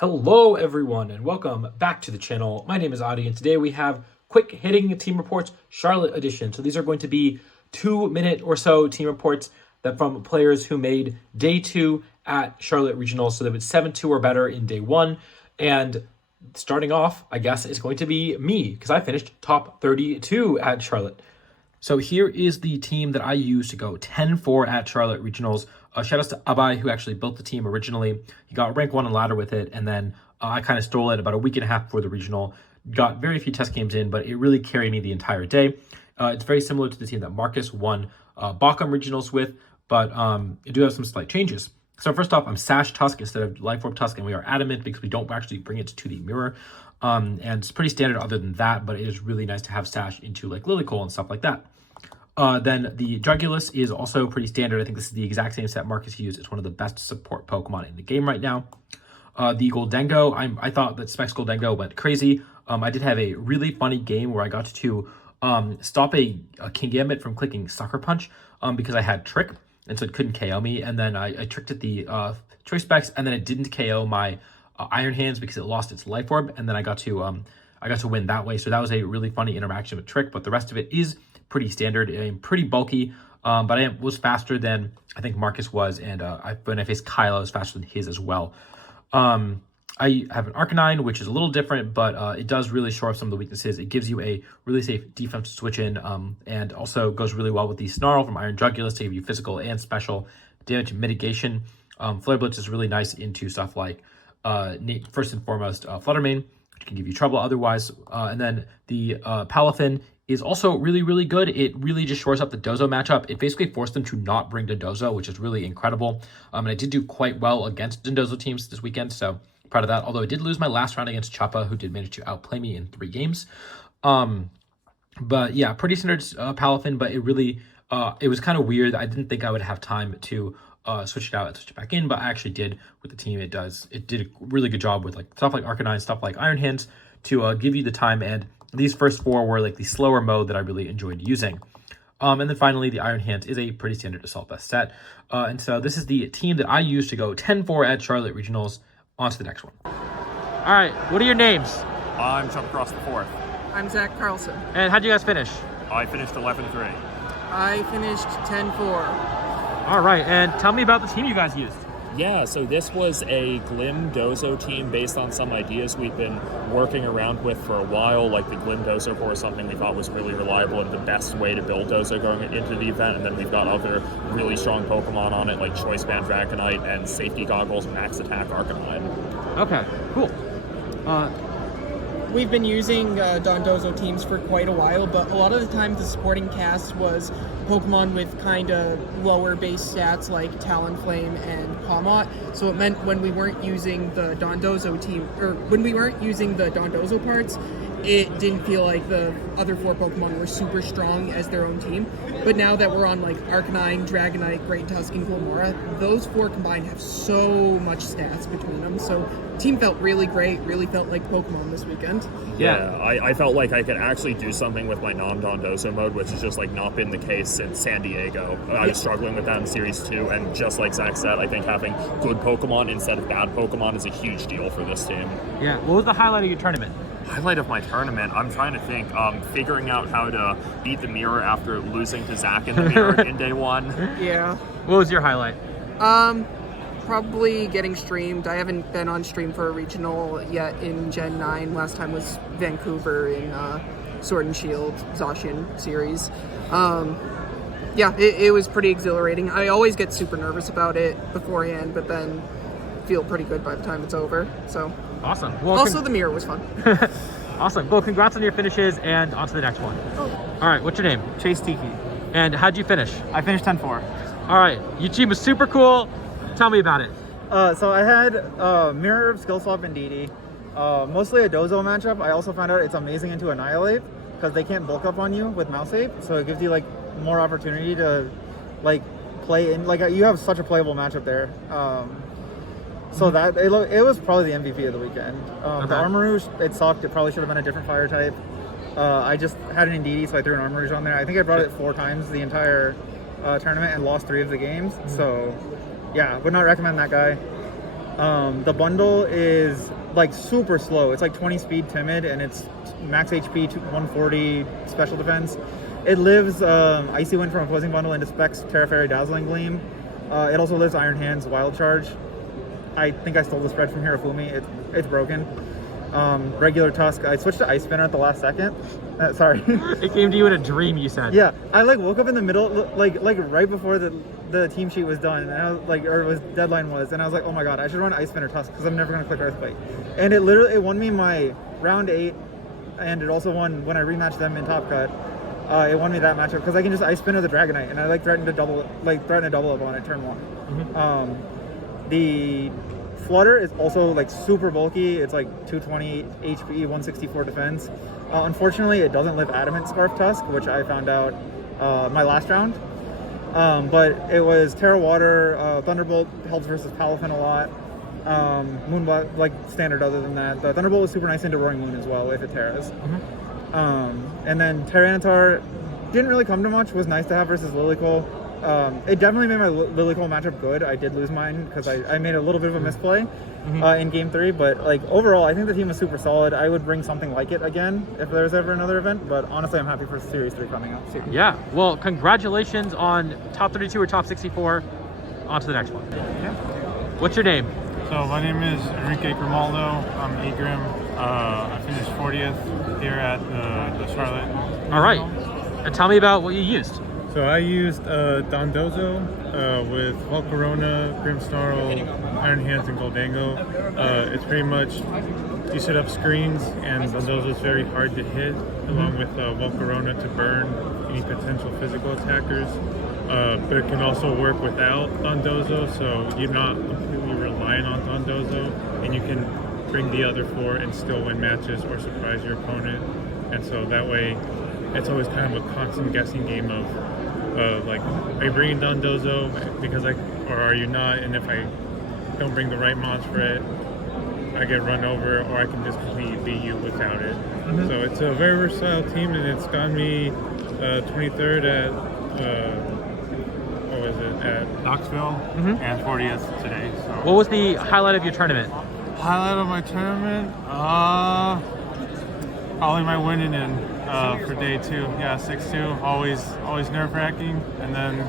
Hello everyone and welcome back to the channel. My name is Adi and today we have quick hitting team reports Charlotte edition. So these are going to be 2-minute or so team reports that from players who made day 2 at Charlotte Regionals. So they went 7-2 or better in day 1. And starting off, I guess it's going to be me because I finished top 32 at Charlotte. So here is the team that I used to go 10-4 at Charlotte Regionals. Shout out to Abai, who actually built the team originally. He got rank 1 on ladder with it, and then I kind of stole it about a week and a half before the regional. Got very few test games in, but it really carried me the entire day. It's very similar to the team that Marcus won Bockham Regionals with, but I do have some slight changes. So first off, I'm Sash Tusk instead of Life Orb Tusk, and we are adamant because we don't actually bring it to the mirror. And it's pretty standard other than that, but it is really nice to have Sash into like Lilycole and stuff like that. Then the Jugulus is also pretty standard. I think this is the exact same set Marcus used. It's one of the best support Pokemon in the game right now. The Goldengo, I thought that Specs Goldengo went crazy. I did have a really funny game where I got to stop a Kingambit from clicking Sucker Punch because I had Trick, and so it couldn't KO me. And then I tricked at the Choice Specs, and then it didn't KO my Iron Hands because it lost its Life Orb, and then I got to win that way. So that was a really funny interaction with Trick, but the rest of it is pretty standard. I'm pretty bulky, but I was faster than I think Marcus was, and when I faced Kyle, I was faster than his as well. I have an Arcanine, which is a little different, but it does really shore up some of the weaknesses. It gives you a really safe defense to switch in, and also goes really well with the Snarl from Iron Jugulus to give you physical and special damage mitigation. Flare Blitz is really nice into stuff like, first and foremost, Fluttermane, which can give you trouble otherwise. And then the Palafin is also really, really good. It really just shores up the Dozo matchup. It basically forced them to not bring Dondozo, which is really incredible. And I did do quite well against Dondozo teams this weekend, so proud of that. Although I did lose my last round against Chuppa, who did manage to outplay me in 3 games. But yeah, pretty standard Palafin, but it really, it was kind of weird. I didn't think I would have time to switch it out and switch it back in, but I actually did with the team. It did a really good job with like stuff like Arcanine, stuff like Iron Hands to give you the time, and these first 4 were like the slower mode that I really enjoyed using. And then finally, the Iron Hands is a pretty standard Assault Vest set. And so this is the team that I used to go 10-4 at Charlotte Regionals. On to the next one. All right, what are your names? I'm Chuppa across the 4th. I'm Zach Carlson. And how'd you guys finish? I finished 11-3. I finished 10-4. All right, and tell me about the team you guys used. Yeah, so this was a Glim Dozo team based on some ideas we've been working around with for a while, like the Glim Dozo Core is something we thought was really reliable and the best way to build Dozo going into the event, and then we've got other really strong Pokemon on it, like Choice Band Dragonite and Safety Goggles Max Attack Arcanine. Okay, cool. We've been using Dondozo teams for quite a while, but a lot of the time the supporting cast was Pokemon with kind of lower base stats like Talonflame and Pawmot. So it meant when we weren't using the Dondozo team, or when we weren't using the Dondozo parts, it didn't feel like the other 4 Pokemon were super strong as their own team. But now that we're on like Arcanine, Dragonite, Great Tusk, and Glimmora, those 4 combined have so much stats between them. So team felt really great, really felt like Pokemon this weekend. Yeah, I felt like I could actually do something with my non-Dondozo mode, which has just like not been the case since San Diego. I was struggling with that in Series 2, and just like Zach said, I think having good Pokemon instead of bad Pokemon is a huge deal for this team. Yeah, what was the highlight of your tournament? Highlight of my tournament, I'm trying to think, figuring out how to beat the mirror after losing to Zach in the mirror in day 1. Yeah. What was your highlight? Probably getting streamed. I haven't been on stream for a regional yet in Gen 9. Last time was Vancouver in Sword and Shield Zacian series. Yeah, it was pretty exhilarating. I always get super nervous about it beforehand, but then feel pretty good by the time it's over. So awesome. Well, also the mirror was fun. Awesome. Well, congrats on your finishes, and on to the next one. Oh. All right, what's your name? Chase Tiki. And how'd you finish? I finished 10-4. All right, your team was super cool. Tell me about it. So I had Mirror of Skill Swap and DD. Mostly a Dozo matchup. I also found out it's amazing into Annihilate because they can't bulk up on you with Mouse Ape, so it gives you like more opportunity to like play in. Like you have such a playable matchup there. So that it was probably the MVP of the weekend. Okay. The Armarouge, it sucked. It probably should have been a different fire type. I just had an Indeedee, so I threw an Armarouge on there. I think I brought it 4 times the entire tournament and lost 3 of the games. So yeah, would not recommend that guy. The bundle is like super slow. It's like 20 speed timid, and it's max HP 140 special defense. It lives Icy Wind from opposing bundle into specs Terra Fairy Dazzling Gleam. It also lives Iron Hands Wild Charge. I think I stole the spread from Hirofumi. It's broken. Regular Tusk. I switched to Ice Spinner at the last second. Sorry. It came to you in a dream, you said. Yeah, I like woke up in the middle, like right before the team sheet was done, and I was like, or was deadline was, and I was like, oh my god, I should run Ice Spinner Tusk because I'm never gonna click Earthquake. And it won me my round 8, and it also won when I rematched them in Top Cut. It won me that matchup because I can just Ice Spinner the Dragonite, and I like threaten a double up on it turn 1. The Flutter is also like super bulky. It's like 220 HP, 164 defense. Unfortunately, it doesn't live Adamant Scarf Tusk, which I found out my last round. But it was Terra Water, Thunderbolt helps versus Palafin a lot. Moonblast, like standard other than that. The Thunderbolt was super nice into Roaring Moon as well if it Terras. And then Tyranitar didn't really come to much, was nice to have versus Lilycole. It definitely made my Lilycole matchup good. I did lose mine because I made a little bit of a misplay in game 3, but like overall I think the team was super solid. I would bring something like it again if there's ever another event, but honestly I'm happy for Series 3 coming up. Yeah, well, congratulations on top 32 or top 64. On to the next one. Yeah. What's your name? So my name is Enrique Grimaldo. I'm Egrim. I finished 40th here at the Charlotte. All right, and tell me about what you used. So I used Dondozo with Volcarona, Grimmsnarl, Iron Hands, and Goldango. It's pretty much you set up screens, and Dondozo is very hard to hit, along with Volcarona to burn any potential physical attackers. But it can also work without Dondozo, so you're not completely relying on Dondozo, and you can bring the other 4 and still win matches or surprise your opponent. And so that way, it's always kind of a constant guessing game of like, are you bringing Dondozo or are you not? And if I don't bring the right mods for it, I get run over, or I can just completely beat you without it. So it's a very versatile team, and it's got me 23rd at what was it, at Knoxville, and 40th today. So What was the highlight of your tournament? highlight of my tournament, probably my winning in for day 2. Yeah, 6-2. Always nerve-wracking, and then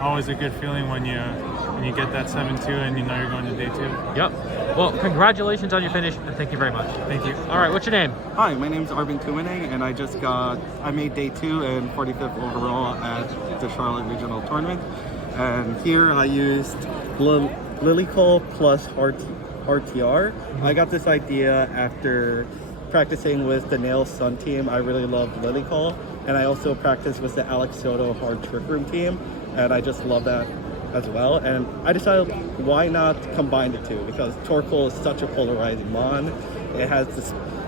always a good feeling when you get that 7-2 and you know you're going to day 2. Yep. Well, congratulations on your finish, and thank you very much. Thank you. All right, what's your name? Hi, my name's Arvin Kumine, and I made day 2 and 45th overall at the Charlotte Regional Tournament. And here I used Lilycole plus Hard TR. I got this idea after practicing with the Nail Sun team. I really loved Lilycole, and I also practiced with the Alex Soto Hard Trick Room team, and I just love that as well. And I decided why not combine the two, because Torkoal is such a polarizing mon. It has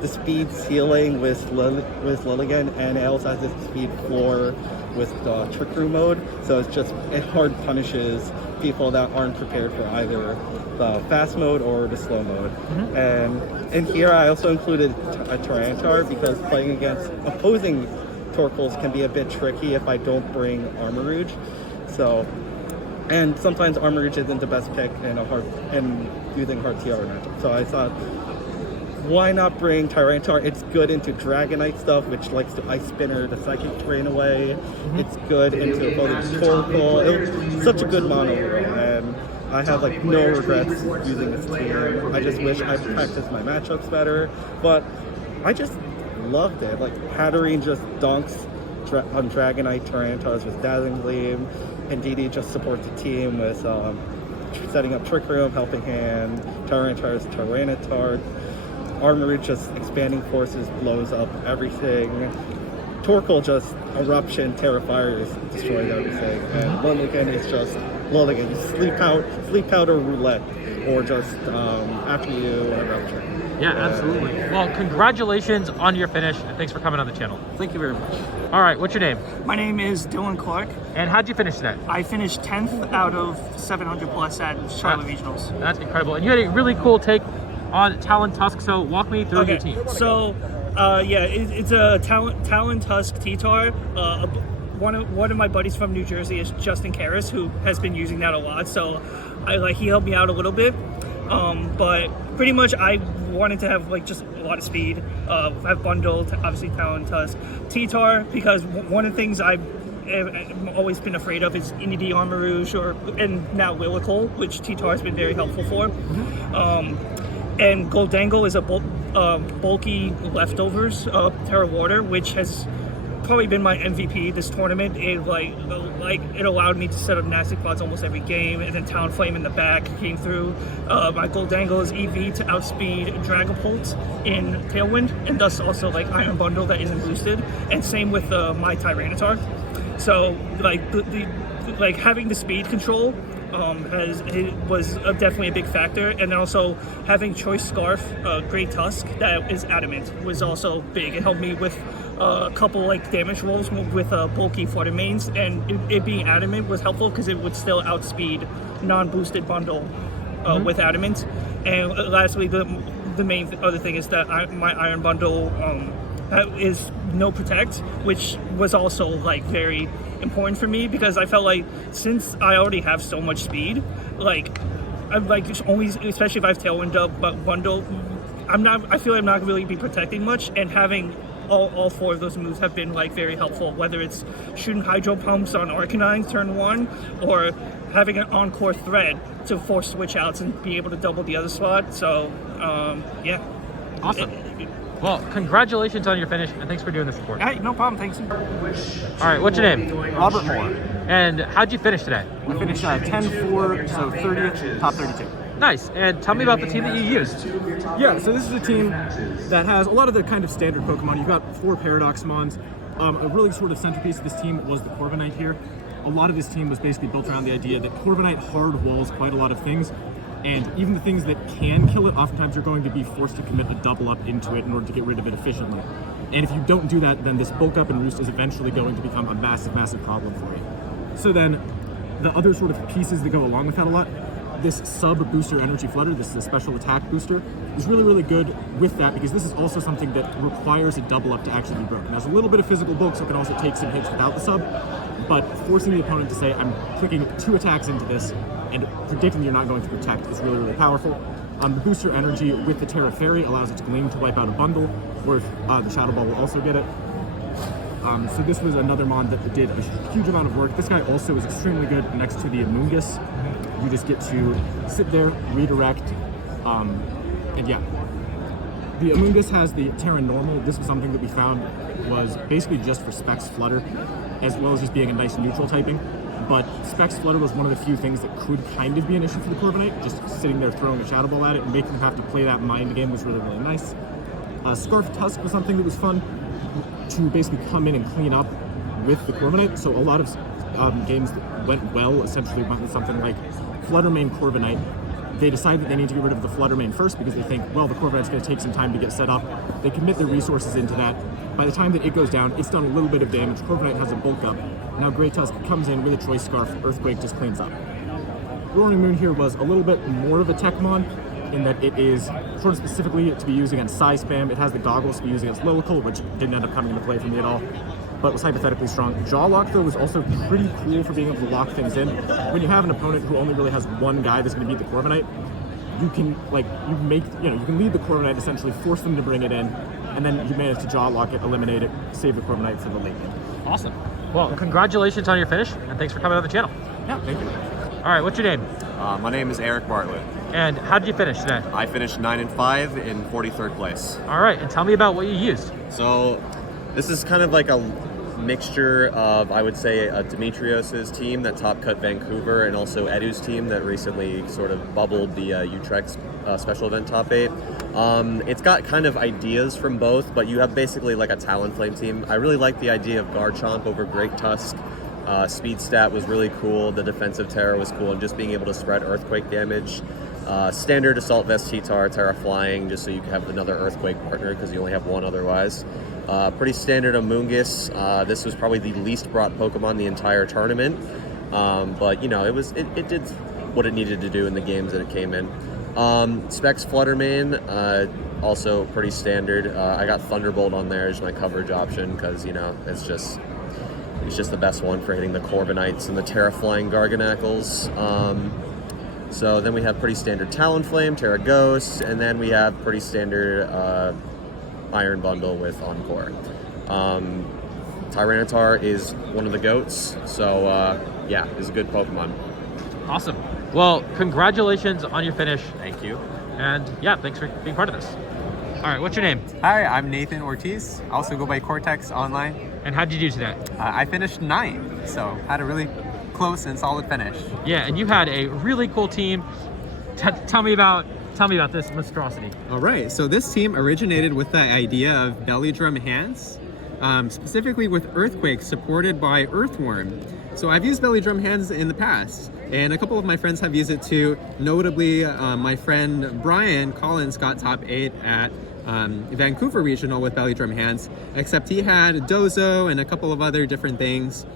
the speed ceiling with Lilligan, and it also has the speed floor with the Trick Room mode. So it hard punishes people that aren't prepared for either the fast mode or the slow mode. And in here I also included a Tyranitar, because playing against opposing Torkoals can be a bit tricky if I don't bring Armor Rouge. So, and sometimes Armor Rouge isn't the best pick in using Hard TR matchup. So I thought, why not bring Tyranitar? It's good into Dragonite stuff, which likes to Ice Spinner the psychic terrain away. It's good into opposing Torkoal. It was such a good mono overall, and I have like no regrets using this team. I just wish I practiced my matchups better, but I just loved it. Like Hatterene just donks on Dragonite Tyrantars with Dazzling Gleam, and DD just supports the team with setting up Trick Room, Helping Hand, Tyranitar's Tyranitar. Armor Rouge just expanding forces, blows up everything. Torkoal just Eruption, Terrifiers, destroys everything. And Lilligan is just Lilligan. Sleep Powder Roulette, or just after you Eruption. Yeah, absolutely. Well, congratulations on your finish, and thanks for coming on the channel. Thank you very much. All right, what's your name? My name is Dillon Clark. And how'd you finish today? I finished 10th out of 700 plus at Charlotte Regionals. That's incredible. And you had a really cool take on Talon Tusk, so walk me through your team. So, it's a Talon Tusk T-Tar. One of my buddies from New Jersey is Justin Karras, who has been using that a lot. So, he helped me out a little bit. But pretty much I wanted to have like just a lot of speed. I've bundled obviously Talon Tusk, T-Tar, because one of the things I've always been afraid of is Indy Armor Rouge and now Willicole, which T-Tar has been very helpful for. And Goldangle is a bulky leftovers Terra Water, which has probably been my MVP this tournament. It it allowed me to set up nasty quads almost every game, and then Talonflame in the back came through. My Goldangle is EV to outspeed Dragapult in Tailwind, and thus also like Iron Bundle that isn't boosted, and same with my Tyranitar. So like having the speed control was definitely a big factor, and then also having Choice Scarf, Great Tusk that is adamant was also big. It helped me with a couple like damage rolls with bulky Flutter Mains, and it being adamant was helpful because it would still outspeed non-boosted bundle with adamant. And lastly, the main other thing is that my Iron Bundle is no protect, which was also like very important for me because I felt like since I already have so much speed, like I'm like only, especially if I have Tailwind up but bundle, I feel I'm not really be protecting much, and having all four of those moves have been like very helpful, whether it's shooting Hydro Pumps on Arcanine turn 1 or having an Encore Thread to force switch outs and be able to double the other slot. So yeah. Awesome. Well, congratulations on your finish, and thanks for doing this report. Hey, no problem. Thanks. All right, what's your name? Robert Moore. And how'd you finish today? I finished 10-4, so 30th, top 32. Nice. And tell me about the team that you used. Yeah, so this is a team that has a lot of the kind of standard Pokemon. You've got 4 Paradox Mons. A really sort of centerpiece of this team was the Corviknight here. A lot of this team was basically built around the idea that Corviknight hard walls quite a lot of things, and even the things that can kill it, oftentimes you're going to be forced to commit a double up into it in order to get rid of it efficiently. And if you don't do that, then this bulk up and roost is eventually going to become a massive, massive problem for you. So then, the other sort of pieces that go along with that a lot, this sub booster energy flutter, this is a special attack booster, is really, really good with that because this is also something that requires a double up to actually be broken. There's a little bit of physical bulk, so it can also take some hits without the sub, but forcing the opponent to say, I'm clicking 2 attacks into this, and predicting you're not going to protect is really, really powerful. The booster energy with the Terra Fairy allows it to gleam to wipe out a bundle, where the Shadow Ball will also get it. So this was another mon that did a huge amount of work. This guy also is extremely good next to the Amoonguss. You just get to sit there, redirect, and yeah. The Amoonguss has the Terra Normal. This was something that we found was basically just for Specs Flutter, as well as just being a nice neutral typing. But Specs Flutter was one of the few things that could kind of be an issue for the Corviknight. Just sitting there throwing a Shadow Ball at it and making them have to play that mind game was really, really nice. Scarf Tusk was something that was fun to basically come in and clean up with the Corviknight. So a lot of games that went well essentially went with something like Fluttermane Corviknight. They decide that they need to get rid of the Fluttermane first because they think, well, the Corviknight's going to take some time to get set up. They commit their resources into that. By the time that it goes down, it's done a little bit of damage. Corviknight has a bulk up. Now Great Tusk comes in with a Choice Scarf. Earthquake just cleans up. Roaring Moon here was a little bit more of a Techmon in that it is sort of specifically to be used against Psy Spam. It has the goggles to be used against Lilical, which didn't end up coming into play for me at all, but was hypothetically strong. Jaw Lock, though, was also pretty cool for being able to lock things in. When you have an opponent who only really has one guy that's going to beat the Corviknight, you can you can lead the Corviknight, essentially force them to bring it in, and then you manage to Jaw Lock it, eliminate it, save the Corviknight for the late game. Awesome. Well, congratulations on your finish, and thanks for coming on the channel. Yeah, thank you. All right, what's your name? My name is Eric Bartlett. And how did you finish today? I finished 9-5 in 43rd place. All right, and tell me about what you used. So this is kind of like a mixture of, I would say, Demetrios's team that top cut Vancouver, and also Edu's team that recently sort of bubbled the Utrecht special event top 8. It's got kind of ideas from both, but you have basically like a Talonflame team. I really like the idea of Garchomp over Great Tusk. Speed stat was really cool. The defensive Terra was cool, and just being able to spread Earthquake damage. Standard Assault Vest T-Tar, Terra Flying, just so you can have another Earthquake partner because you only have one otherwise. Pretty standard Amoonguss. This was probably the least brought Pokemon the entire tournament, but you know it did what it needed to do in the games that it came in. Specs Fluttermane, also pretty standard. I got Thunderbolt on there as my coverage option because you know it's just the best one for hitting the Corviknights and the Terra Flying Garganacles. So then we have pretty standard Talonflame, Terra Ghost, and then we have pretty standard Iron Bundle with Encore. Tyranitar is one of the GOATs, so yeah, is a good Pokemon. Awesome. Well, congratulations on your finish. Thank you. And yeah, thanks for being part of this. All right, what's your name? Hi, I'm Nathan Ortiz. I also go by Kortex online. And how'd you do today? I finished 9th, so had a really close and solid finish. Yeah, and you had a really cool team. Tell me about this monstrosity. All right, so this team originated with the idea of belly drum hands, specifically with Earthquake supported by Earthworm. So I've used belly drum hands in the past, and a couple of my friends have used it too. Notably, my friend Brian Collins got top 8 at Vancouver Regional with belly drum hands, except he had Dozo and a couple of other different things.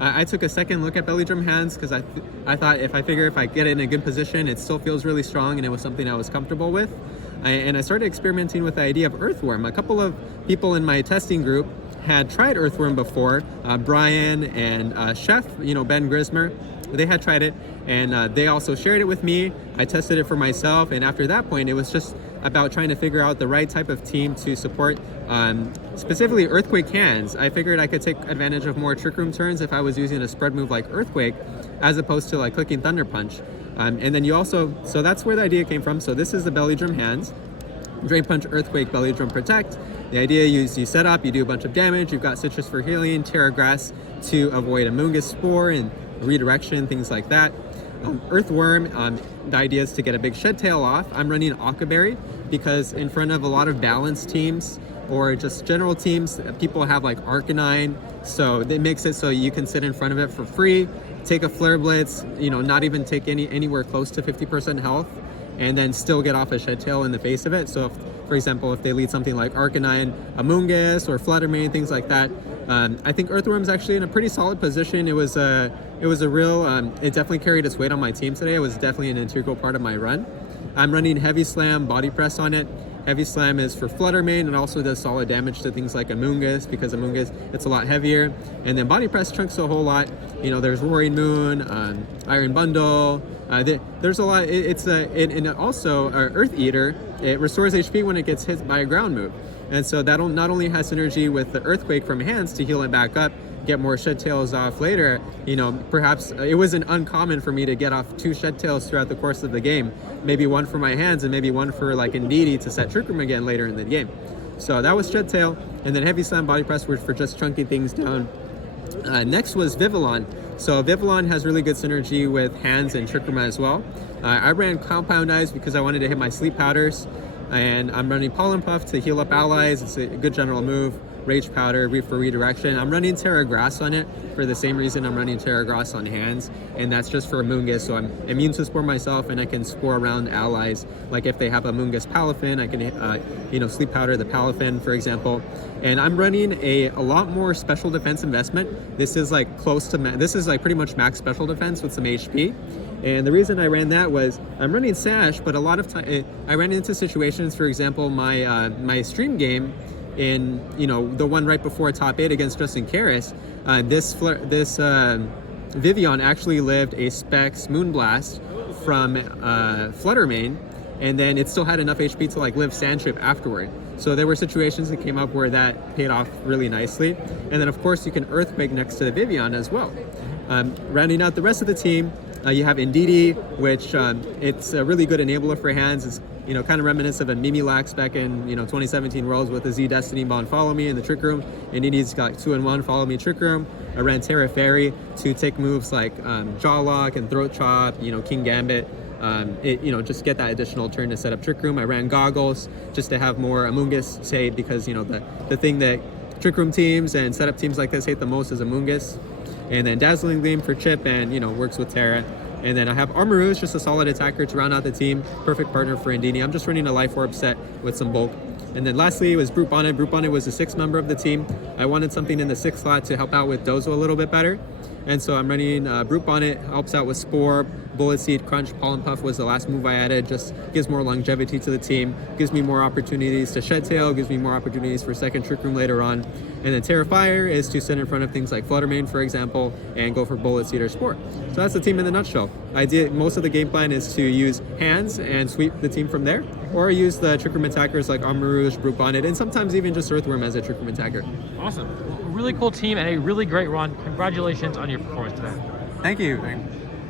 I took a second look at belly drum hands because I thought if I get it in a good position, it still feels really strong, and it was something I was comfortable with. And I started experimenting with the idea of Earthworm. A couple of people in my testing group had tried Earthworm before. Brian and Chef, Ben Grismer, they had tried it, and they also shared it with me. I tested it for myself, and after that point, it was just about trying to figure out the right type of team to support specifically Earthquake hands. I figured I could take advantage of more Trick Room turns if I was using a spread move like Earthquake, as opposed to like clicking Thunder Punch. And then so that's where the idea came from. So this is the belly drum hands. Drain Punch, Earthquake, belly drum, protect. The idea is you set up, you do a bunch of damage, you've got Citrus for healing, Terra Grass to avoid Amoonguss Spore and redirection, things like that. Earthworm, the idea is to get a big Shed Tail off. I'm running Occaberry because in front of a lot of balanced teams or just general teams, people have like Arcanine, so it makes it so you can sit in front of it for free, take a Flare Blitz, not even take anywhere close to 50% health, and then still get off a Shed Tail in the face of it. So if, for example, if they lead something like Arcanine, Amoonguss, or Fluttermane, things like that, I think Earthworm's actually in a pretty solid position. It was a real, it definitely carried its weight on my team today. It was definitely an integral part of my run. I'm running Heavy Slam, Body Press on it. Heavy Slam is for Fluttermane and also does solid damage to things like Amoonguss, because Amoonguss, it's a lot heavier. And then Body Press chunks a whole lot. There's Roaring Moon, Iron Bundle. There's a lot. And also Earth Eater. It restores HP when it gets hit by a ground move. And so that not only has synergy with the Earthquake from hands to heal it back up, get more Shed Tails off later, perhaps it wasn't uncommon for me to get off 2 Shed Tails throughout the course of the game. Maybe one for my hands and maybe one for like Indeedee to set Trick Room again later in the game. So that was Shed Tail, and then Heavy Slam, Body Press were for just chunking things down. Next was Vivillon. So Vivillon has really good synergy with hands and Trick Room as well. I ran Compound Eyes because I wanted to hit my Sleep Powders, and I'm running Pollen Puff to heal up allies. It's a good general move. Rage Powder for redirection. I'm running Terra Grass on it for the same reason I'm running Terra Grass on hands, and that's just for Amoonguss, so I'm immune to Spore myself, and I can Spore around allies. Like if they have Amoonguss Palafin, I can Sleep Powder the Palafin, for example. And I'm running a lot more special defense investment. This is like this is like pretty much max special defense with some HP. And the reason I ran that was I'm running Sash, but a lot of time I ran into situations, for example, my stream game in the one right before top 8 against Justin Karras, this Vivillon actually lived a Specs Moonblast from Fluttermane, and then it still had enough HP to like live Sandtrip afterward. So there were situations that came up where that paid off really nicely. And then of course you can Earthquake next to the Vivillon as well. Rounding out the rest of the team, you have Indeedee, which it's a really good enabler for hands. It's kind of reminiscent of a Mimilax back in 2017 Worlds with the Z Destiny Bond Follow Me in the Trick Room. Indeedee's got 2-in-1 Follow Me Trick Room. I ran Terra Fairy to take moves like Jaw Lock and Throat Chop, King Gambit. Just get that additional turn to set up Trick Room. I ran Goggles just to have more Amoonguss save, because the thing that Trick Room teams and setup teams like this hate the most is Amoonguss. And then Dazzling Gleam for Chip, and works with Terra. And then I have Armarouge, just a solid attacker to round out the team. Perfect partner for Indeedee. I'm just running a Life Orb set with some bulk. And then lastly was Brute Bonnet. Brute Bonnet was the 6th member of the team. I wanted something in the 6th slot to help out with Dozo a little bit better. And so I'm running Brute Bonnet, helps out with Spore, Bullet Seed, Crunch, Pollen Puff was the last move I added. Just gives more longevity to the team, gives me more opportunities to shed tail, gives me more opportunities for second Trick Room later on. And then Terra Fire is to sit in front of things like Fluttermane, for example, and go for Bullet Seed or Sport. So that's the team in a nutshell. Most of the game plan is to use hands and sweep the team from there, or use the Trick Room attackers like Armarouge, Brute Bonnet, and sometimes even just Earthworm as a Trick Room attacker. Awesome. Well, a really cool team and a really great run. Congratulations on your performance today. Thank you.